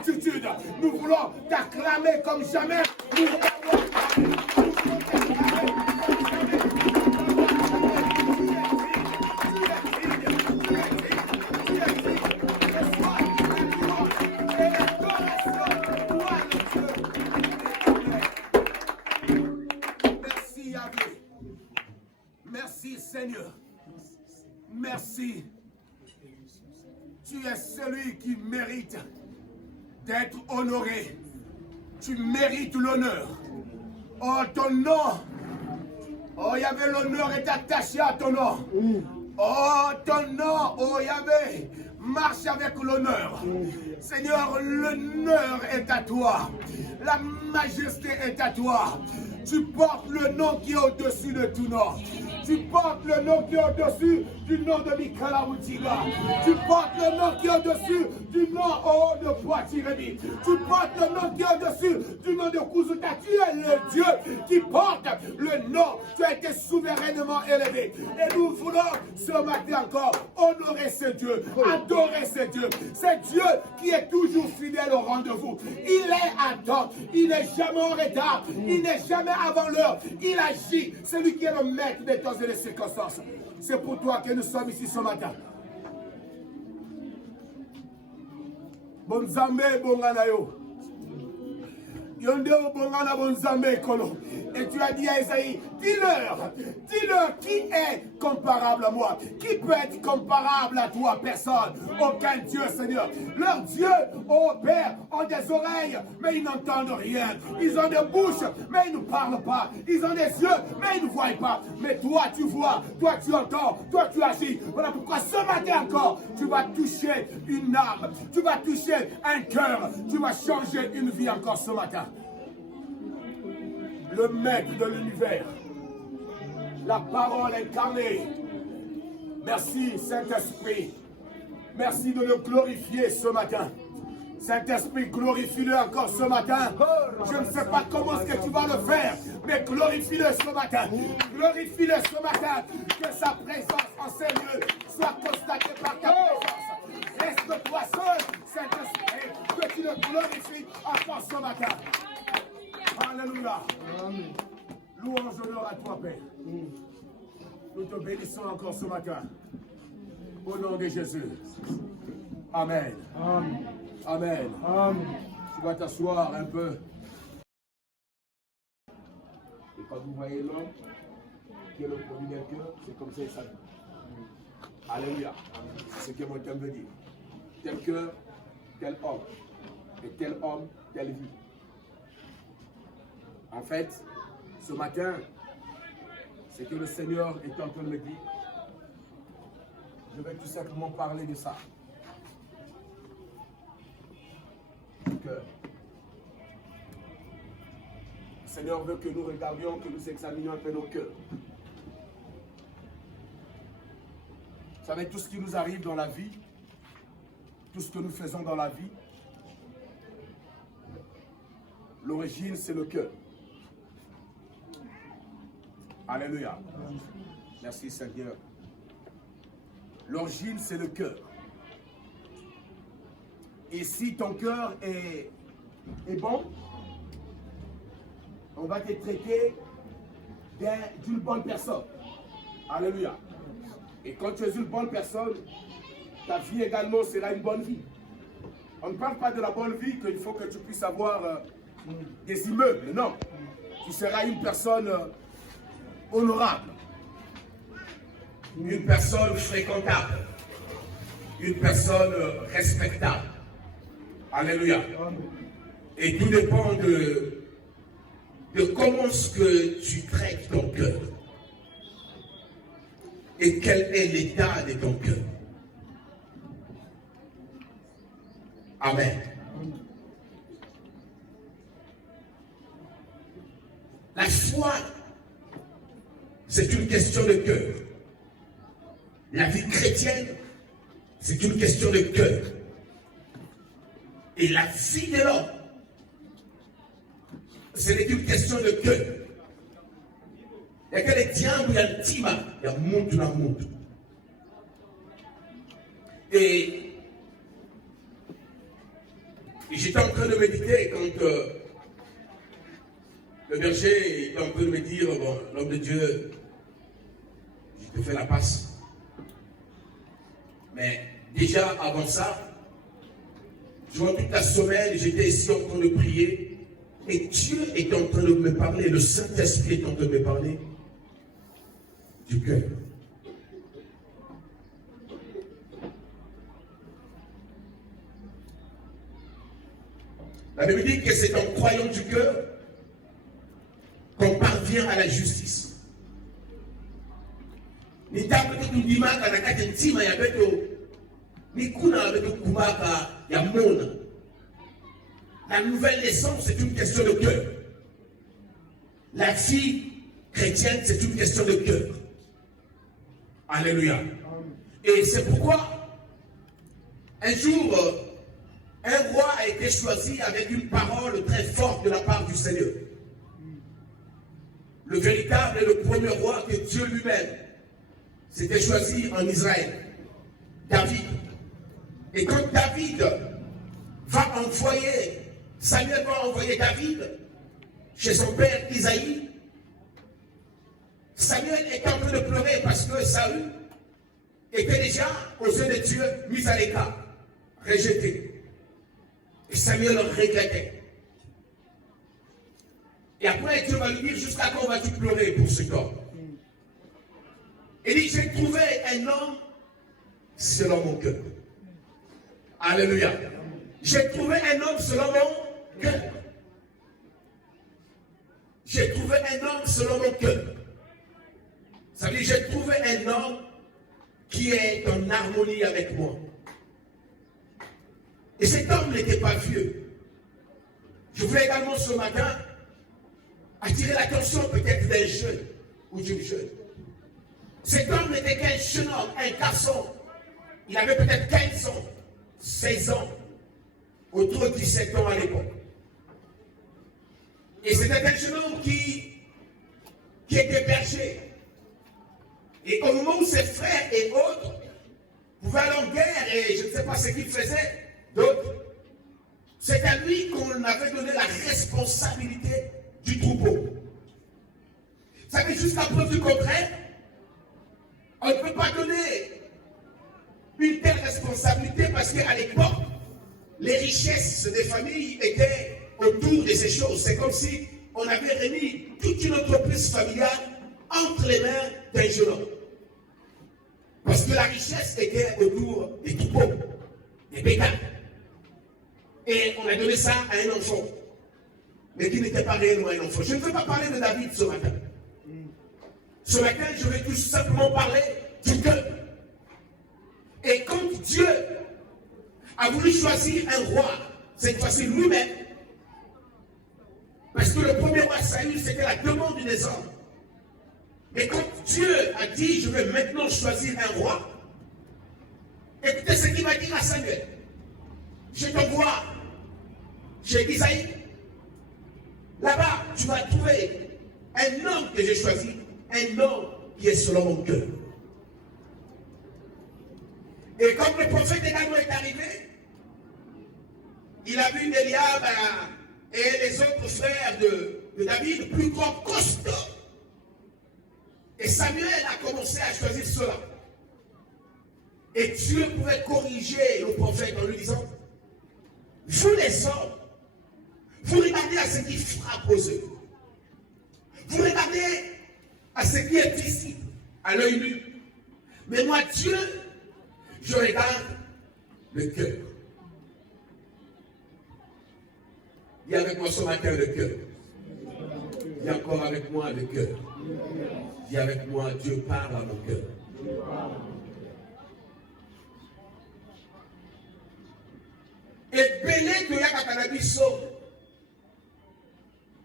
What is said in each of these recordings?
gratitude. Nous voulons t'acclamer comme jamais. Nous voulons t'acclamer. Merci Yahvé. Merci Seigneur. Merci. Tu es celui qui mérite d'être honoré. Tu mérites l'honneur. Oh, ton nom. Oh, Yahvé, l'honneur est attaché à ton nom. Oh, ton nom, oh Yahvé, marche avec l'honneur. Seigneur, l'honneur est à toi. La majesté est à toi. Tu portes le nom qui est au-dessus de tout nom. Tu portes le nom qui est au-dessus du nom de Mikala Moutiga. Tu portes le nom qui est au-dessus du nom de Poitiers. Tu portes le nom qui est au-dessus du nom de Kouzuta. Tu es le Dieu qui porte le nom. Tu as été souverainement élevé. Et nous voulons ce matin encore honorer ce Dieu, adorer ce Dieu. C'est Dieu qui est toujours fidèle au rendez-vous. Il est à temps. Il n'est jamais en retard. Il n'est jamais avant l'heure. Il agit. C'est lui qui est le maître des temps et des circonstances. C'est pour toi que nous sommes ici ce matin. Bon Zambé, bon Ganayo. Yondeo Bongana bon Zambé Kolo. Et tu as dit à Esaïe, dis-leur qui est comparable à moi. Qui peut être comparable à toi? Personne. Aucun Dieu, Seigneur. Leurs dieux, oh Père, ont des oreilles, mais ils n'entendent rien. Ils ont des bouches, mais ils ne parlent pas. Ils ont des yeux, mais ils ne voient pas. Mais toi, tu vois, toi, tu entends, toi, tu agis. Voilà pourquoi ce matin encore, tu vas toucher une âme. Tu vas toucher un cœur. Tu vas changer une vie encore ce matin. Le maître de l'univers, la parole incarnée. Merci Saint-Esprit. Merci de le glorifier ce matin. Saint-Esprit, glorifie-le encore ce matin. Je ne sais pas comment est-ce que tu vas le faire, mais glorifie-le ce matin. Glorifie-le ce matin. Que sa présence en ces lieux soit constatée par ta présence. Reste-toi seul, Saint-Esprit, que tu le glorifies encore ce matin. Alléluia. Louange, honneur à toi, Père. Nous te bénissons encore ce matin. Au nom de Jésus. Amen. Amen. Amen. Amen. Tu vas t'asseoir un peu. Et quand vous voyez l'homme qui est le premier des cœurs, c'est comme ça il s'habille. Alléluia. C'est ce que mon thème veut dire. Tel cœur, tel homme. Et tel homme, telle vie. En fait, ce matin, c'est que le Seigneur est en train de me dire, je vais tout simplement parler de ça. Du cœur. Le Seigneur veut que nous regardions, que nous examinions un peu nos cœurs. Vous savez, tout ce qui nous arrive dans la vie, tout ce que nous faisons dans la vie, l'origine, c'est le cœur. Alléluia. Merci Seigneur. L'origine, c'est le cœur. Et si ton cœur est bon, on va te traiter d'une bonne personne. Alléluia. Et quand tu es une bonne personne, ta vie également sera une bonne vie. On ne parle pas de la bonne vie qu'il faut que tu puisses avoir des immeubles. Non. Tu seras une personne honorable, une personne fréquentable, une personne respectable. Alléluia. Et tout dépend de comment est-ce que tu traites ton cœur et quel est l'état de ton cœur. Amen. La foi, c'est une question de cœur. La vie chrétienne, c'est une question de cœur. Et la vie de l'homme, ce n'est qu'une question de cœur. Il y a que les diables, il y a le tima, il y a monde dans le monde. Et Et j'étais en train de méditer quand le berger était en train de me dire, bon, l'homme de Dieu, je te fais la passe. Mais déjà avant ça, durant toute la semaine, j'étais ici en train de prier. Et Dieu était en train de me parler, le Saint-Esprit est en train de me parler du cœur. La Bible dit que c'est en croyant du cœur qu'on parvient à la justice. La nouvelle naissance, c'est une question de cœur. La vie chrétienne, c'est une question de cœur. Alléluia. Et c'est pourquoi, un jour, un roi a été choisi avec une parole très forte de la part du Seigneur. Le véritable et le premier roi que Dieu lui-même s'était choisi en Israël, David. Et quand David va envoyer, Samuel va envoyer David chez son père Isaïe, Samuel est en train de pleurer parce que Saül était déjà aux yeux de Dieu mis à l'écart, rejeté. Et Samuel le regrettait. Et après, Dieu va lui dire, jusqu'à quand vas-tu pleurer pour ce corps? Il dit, j'ai trouvé un homme selon mon cœur. Alléluia. J'ai trouvé un homme selon mon cœur. J'ai trouvé un homme selon mon cœur. Ça veut dire, j'ai trouvé un homme qui est en harmonie avec moi. Et cet homme n'était pas vieux. Je voulais également ce matin attirer l'attention peut-être d'un jeune ou d'une jeune. Cet homme n'était qu'un jeune homme, un garçon. Il avait peut-être 15 ans, 16 ans, autour de 17 ans à l'époque. Et c'était un jeune homme qui était berger. Et au moment où ses frères et autres pouvaient aller en guerre, et je ne sais pas ce qu'ils faisaient, d'autres, c'est à lui qu'on avait donné la responsabilité du troupeau. Ça fait jusqu'à preuve du contraire, on ne peut pas donner une telle responsabilité parce qu'à l'époque, les richesses des familles étaient autour de ces choses. C'est comme si on avait remis toute une entreprise familiale entre les mains d'un jeune homme. Parce que la richesse était autour des troupeaux, des bétails. Et on a donné ça à un enfant, mais qui n'était pas réellement un enfant. Je ne veux pas parler de David ce matin. Ce matin, je vais tout simplement parler du cœur. Et quand Dieu a voulu choisir un roi, cette fois-ci lui-même, parce que le premier roi Saül, c'était la demande des hommes. Mais quand Dieu a dit, je vais maintenant choisir un roi, écoutez ce qu'il va dire à Samuel. Je t'envoie chez Isaïe. Là-bas, tu vas trouver un homme que j'ai choisi, un homme qui est selon mon cœur. Et comme le prophète également est arrivé, il a vu Eliab et les autres frères de David plus grands, costauds. Et Samuel a commencé à choisir cela. Et Dieu pouvait corriger le prophète en lui disant, vous les hommes, vous regardez à ce qui frappe aux yeux. Vous regardez à ce qui est visible, à l'œil nu. Mais moi, Dieu, je regarde le cœur. Il y a avec moi ce matin le cœur. Il y a encore avec moi le cœur. Il y a avec moi, Dieu parle à mon cœur. Et belé que yaka kanabiso.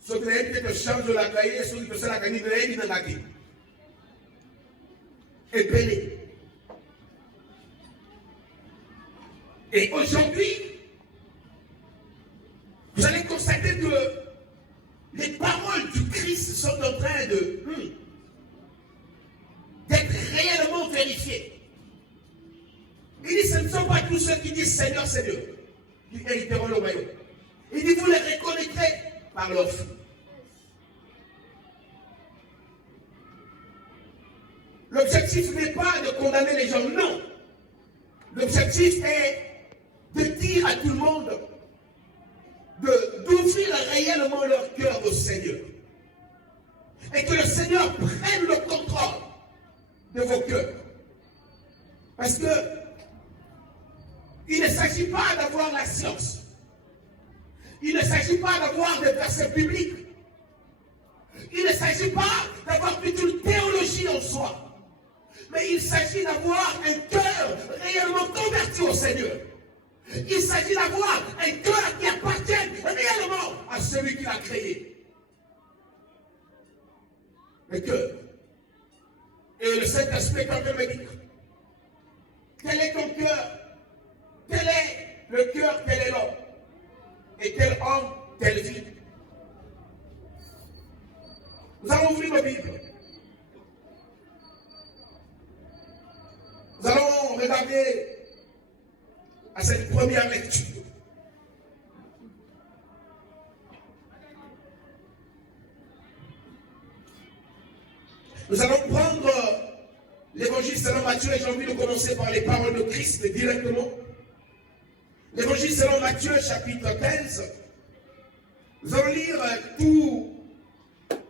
Ce que l'être te change la cahier, ce qui peut la canine de l'aide dans la vie. Et belé. Et aujourd'hui, vous allez constater que les paroles du Christ sont en train d'être réellement vérifiées. Il dit, ce ne sont pas tous ceux qui disent Seigneur, Seigneur. qui hériteront le royaume. Il dit, vous les reconnaîtrez par leurs fruits. L'objectif n'est pas de condamner les gens, non. L'objectif est de dire à tout le monde d'ouvrir réellement leur cœur au Seigneur. Et que le Seigneur prenne le contrôle de vos cœurs. Parce que il ne s'agit pas d'avoir la science. Il ne s'agit pas d'avoir des versets bibliques. Il ne s'agit pas d'avoir toute une théologie en soi. Mais il s'agit d'avoir un cœur réellement converti au Seigneur. Il s'agit d'avoir un cœur qui appartient réellement à celui qui l'a créé. Le cœur. Et le Saint-Esprit est en train de me dire, quel est ton cœur? Quel est le cœur, quel est l'homme? Et quel homme, quelle vie? Nous allons ouvrir nos Bibles. Nous allons regarder à cette première lecture. Nous allons prendre l'évangile selon Matthieu et j'ai envie de commencer par les paroles de Christ directement. L'évangile selon Matthieu, chapitre 15. Nous allons lire tout.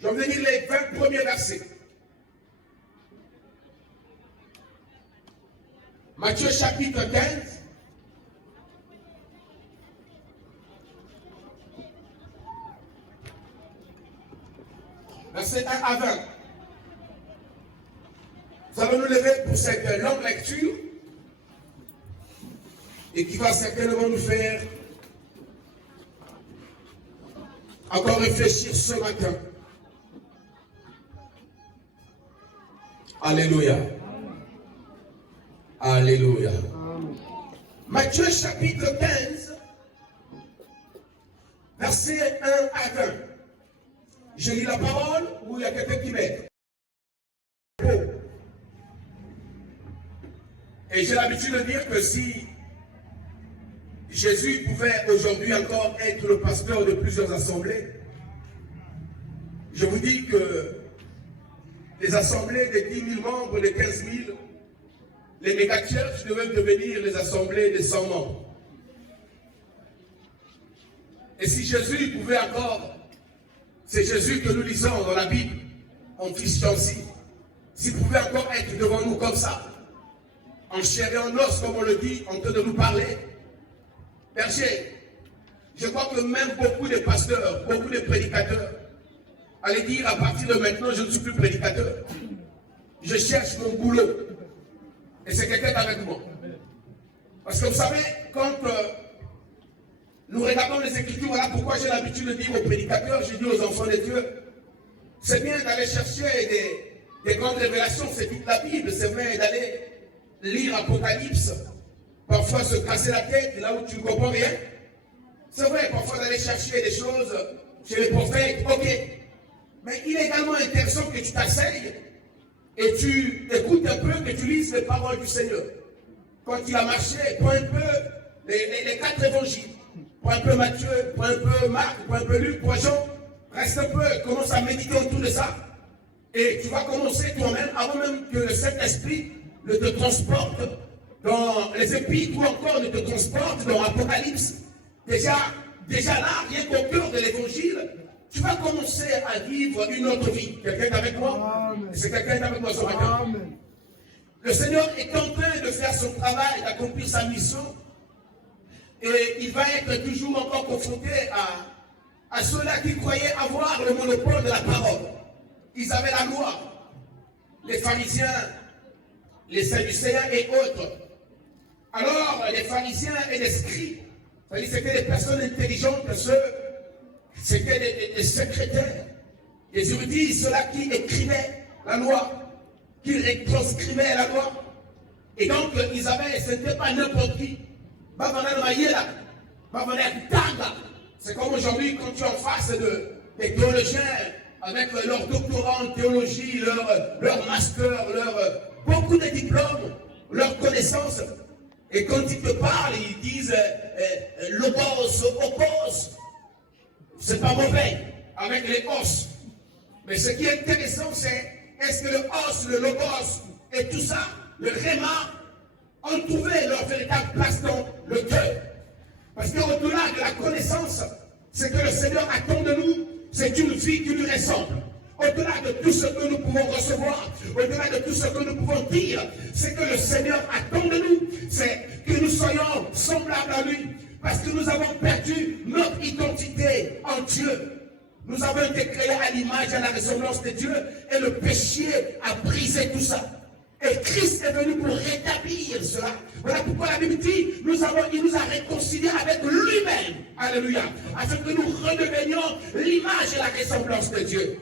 Je vais lire les 20 premiers versets. Matthieu, chapitre 15. Verset 1 à 20. Nous allons nous lever pour cette longue lecture et qui va certainement nous faire encore réfléchir ce matin. Alléluia. Alléluia. Matthieu chapitre 15, verset 1 à 20. Je lis la parole ou il y a quelqu'un qui m'aide? Et j'ai l'habitude de dire que si Jésus pouvait aujourd'hui encore être le pasteur de plusieurs assemblées, je vous dis que les assemblées de 10 000 membres, de 15 000, les méga-churches devaient devenir les assemblées de 100 membres. Et si Jésus pouvait encore, c'est Jésus que nous lisons dans la Bible, en Christian aussi, s'il pouvait encore être devant nous comme ça, en chair et en os, comme on le dit, en train de nous parler. Berger, je crois que même beaucoup de pasteurs, beaucoup de prédicateurs, allaient dire à partir de maintenant, je ne suis plus prédicateur. Je cherche mon boulot. Et c'est quelqu'un avec moi. Parce que vous savez, quand nous regardons les Écritures, voilà pourquoi j'ai l'habitude de dire aux prédicateurs, je dis aux enfants de Dieu, c'est bien d'aller chercher des grandes révélations, c'est toute la Bible, c'est vrai d'aller lire Apocalypse, parfois se casser la tête là où tu ne comprends rien. C'est vrai, parfois d'aller chercher des choses chez les prophètes, ok. Mais il est également intéressant que tu t'asseyes et tu écoutes un peu, que tu lises les paroles du Seigneur. Quand il a marché, prends un peu les 4 évangiles. Prends un peu Matthieu, prends un peu Marc, prends un peu Luc, prends Jean. Reste un peu, commence à méditer autour de ça. Et tu vas commencer toi-même, avant même que le Saint-Esprit ne te transporte dans les épîtres ou encore ne te transporte dans l'Apocalypse. Déjà là, rien qu'au cœur de l'évangile, tu vas commencer à vivre une autre vie. Quelqu'un est avec moi? C'est quelqu'un est avec moi ce matin. Amen. Le Seigneur est en train de faire son travail, d'accomplir sa mission. Et il va être toujours encore confronté à ceux-là qui croyaient avoir le monopole de la parole. Ils avaient la loi. Les pharisiens, les sadducéens et autres. Alors, les pharisiens et les scribes, c'était des personnes intelligentes, c'était des secrétaires, des érudits, ceux-là qui écrivaient la loi, qui retranscrivaient la loi. Et donc, ils avaient, ce n'était pas n'importe qui. C'est comme aujourd'hui, quand tu es en face des théologiens, avec leur doctorat en théologie, leur master, beaucoup de diplômes, leurs connaissances. Et quand ils te parlent, ils disent logos, opos. C'est pas mauvais avec les os. Mais ce qui est intéressant, c'est est-ce que le os, le logos et tout ça, le réma, ont trouvé leur véritable place dans le cœur. Parce qu'au-delà de la connaissance, c'est que le Seigneur attend de nous, c'est une vie qui lui ressemble. Au-delà de tout ce que nous pouvons recevoir, au-delà de tout ce que nous pouvons dire, c'est que le Seigneur attend de nous, c'est que nous soyons semblables à lui. Parce que nous avons perdu notre identité en Dieu. Nous avons été créés à l'image et à la ressemblance de Dieu et le péché a brisé tout ça. Et Christ est venu pour rétablir cela. Voilà pourquoi la Bible dit, il nous a réconciliés avec lui-même. Alléluia. Afin que nous redevenions l'image et la ressemblance de Dieu.